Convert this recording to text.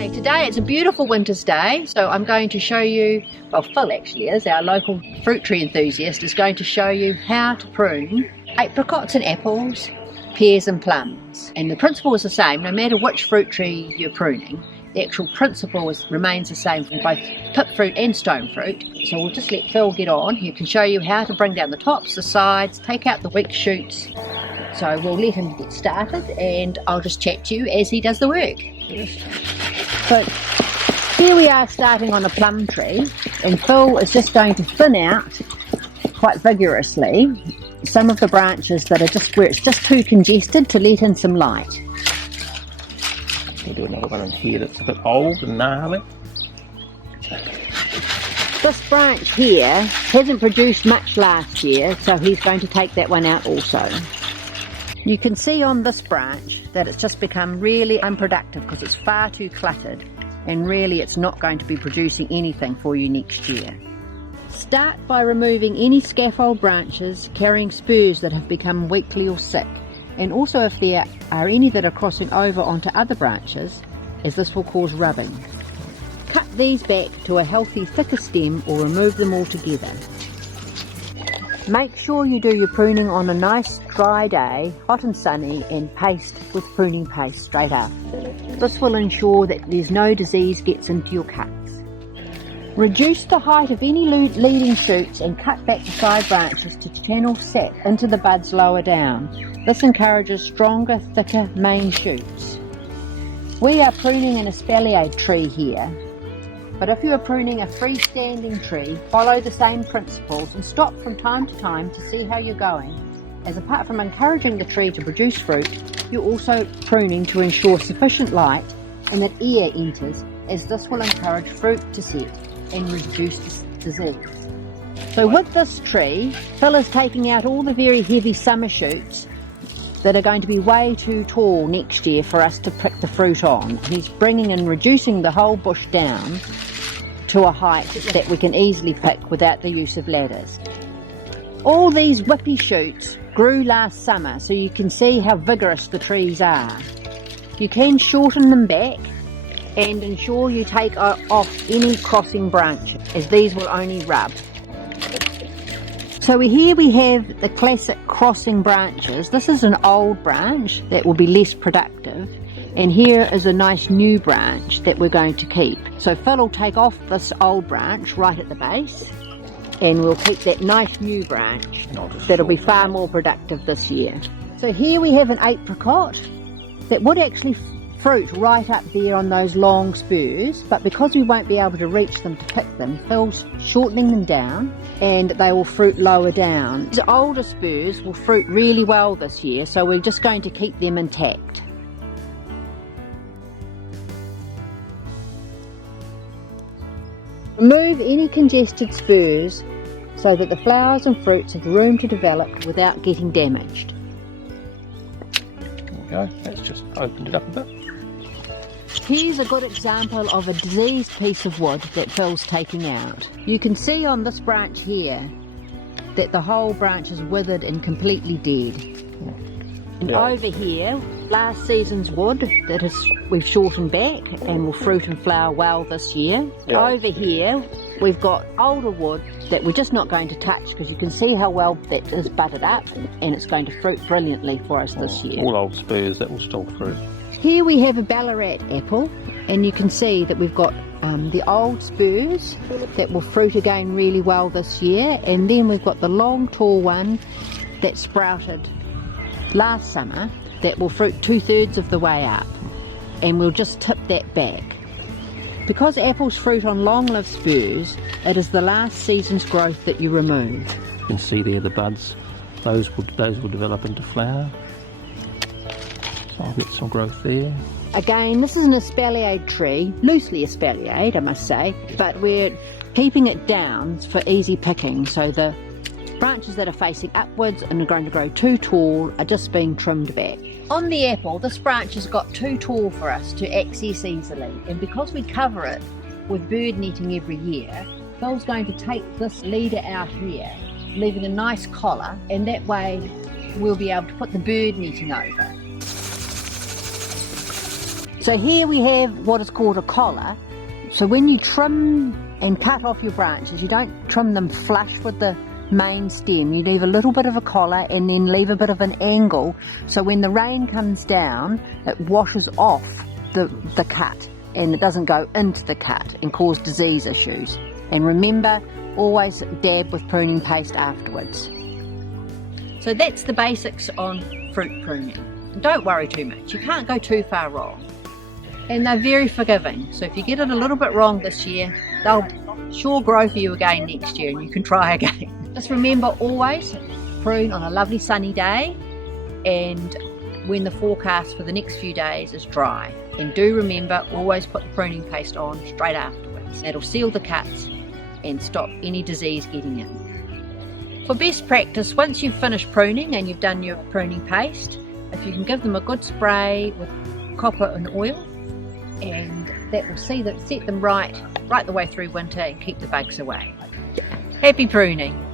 Hi, today it's a beautiful winter's day, so I'm going to show you, well, Phil actually is, our local fruit tree enthusiast, is going to show you how to prune apricots and apples, pears and plums. And the principle is the same, no matter which fruit tree you're pruning, the actual principle remains the same for both pip fruit and stone fruit. So we'll just let Phil get on. He can show you how to bring down the tops, the sides, take out the weak shoots. So we'll let him get started and I'll just chat to you as he does the work. So here we are starting on a plum tree, and Phil is just going to thin out quite vigorously some of the branches that are just where it's just too congested to let in some light. We'll do another one in here that's a bit old and gnarly. This branch here hasn't produced much last year, so he's going to take that one out also. You can see on this branch that it's just become really unproductive because it's far too cluttered, and really it's not going to be producing anything for you next year. Start by removing any scaffold branches carrying spurs that have become weakly or sick, and also if there are any that are crossing over onto other branches, as this will cause rubbing. Cut these back to a healthy thicker stem or remove them altogether. Make sure you do your pruning on a nice dry day, hot and sunny, and paste with pruning paste straight after. This will ensure that there's no disease gets into your cuts. Reduce the height of any leading shoots and cut back the side branches to channel sap into the buds lower down. This encourages stronger, thicker main shoots. We are pruning an espalier tree here. But if you are pruning a freestanding tree, follow the same principles and stop from time to time to see how you're going. As apart from encouraging the tree to produce fruit, you're also pruning to ensure sufficient light and that air enters, as this will encourage fruit to set and reduce disease. So with this tree, Phil is taking out all the very heavy summer shoots that are going to be way too tall next year for us to pick the fruit on. He's bringing and reducing the whole bush down to a height that we can easily pick without the use of ladders. All these whippy shoots grew last summer, so you can see how vigorous the trees are. You can shorten them back and ensure you take off any crossing branches, as these will only rub. So here we have the classic crossing branches. This is an old branch that will be less productive, and here is a nice new branch that we're going to keep. So Phil will take off this old branch right at the base, and we'll keep that nice new branch that'll be far more productive this year. So here we have an apricot that would actually fruit right up there on those long spurs, but because we won't be able to reach them to pick them, Phil's shortening them down and they will fruit lower down. These older spurs will fruit really well this year, so we're just going to keep them intact. Remove any congested spurs so that the flowers and fruits have room to develop without getting damaged. There we go, that's just opened it up a bit. Here's a good example of a diseased piece of wood that Phil's taking out. You can see on this branch here that the whole branch is withered and completely dead. And over here, last season's wood that we've shortened back and will fruit and flower well this year. Yeah. Over here, we've got older wood that we're just not going to touch because you can see how well that is butted up, and it's going to fruit brilliantly for us this year. All old spurs that will still fruit. Here we have a Ballarat apple, and you can see that we've got the old spurs that will fruit again really well this year, and then we've got the long tall one that sprouted last summer that will fruit 2/3 of the way up, and we'll just tip that back. Because apples fruit on long-lived spurs, it is the last season's growth that you remove. You can see there the buds, those will develop into flower. So I'll get some growth there. Again, this is an espalier tree, loosely espaliered I must say, but we're keeping it down for easy picking, so the branches that are facing upwards and are going to grow too tall are just being trimmed back. On the apple, this branch has got too tall for us to access easily, and because we cover it with bird netting every year, Phil's going to take this leader out here, leaving a nice collar, and that way we'll be able to put the bird netting over. So here we have what is called a collar. So when you trim and cut off your branches, you don't trim them flush with the main stem. You leave a little bit of a collar and then leave a bit of an angle, so when the rain comes down it washes off the cut and it doesn't go into the cut and cause disease issues. And remember, always dab with pruning paste afterwards. So that's the basics on fruit pruning. And don't worry too much, you can't go too far wrong. And they're very forgiving, so if you get it a little bit wrong this year, they'll sure grow for you again next year and you can try again. Just remember, always prune on a lovely sunny day and when the forecast for the next few days is dry. And do remember, always put the pruning paste on straight afterwards. That'll seal the cuts and stop any disease getting in. For best practice, once you've finished pruning and you've done your pruning paste, if you can give them a good spray with copper and oil, and that will set them right the way through winter and keep the bugs away. Happy pruning!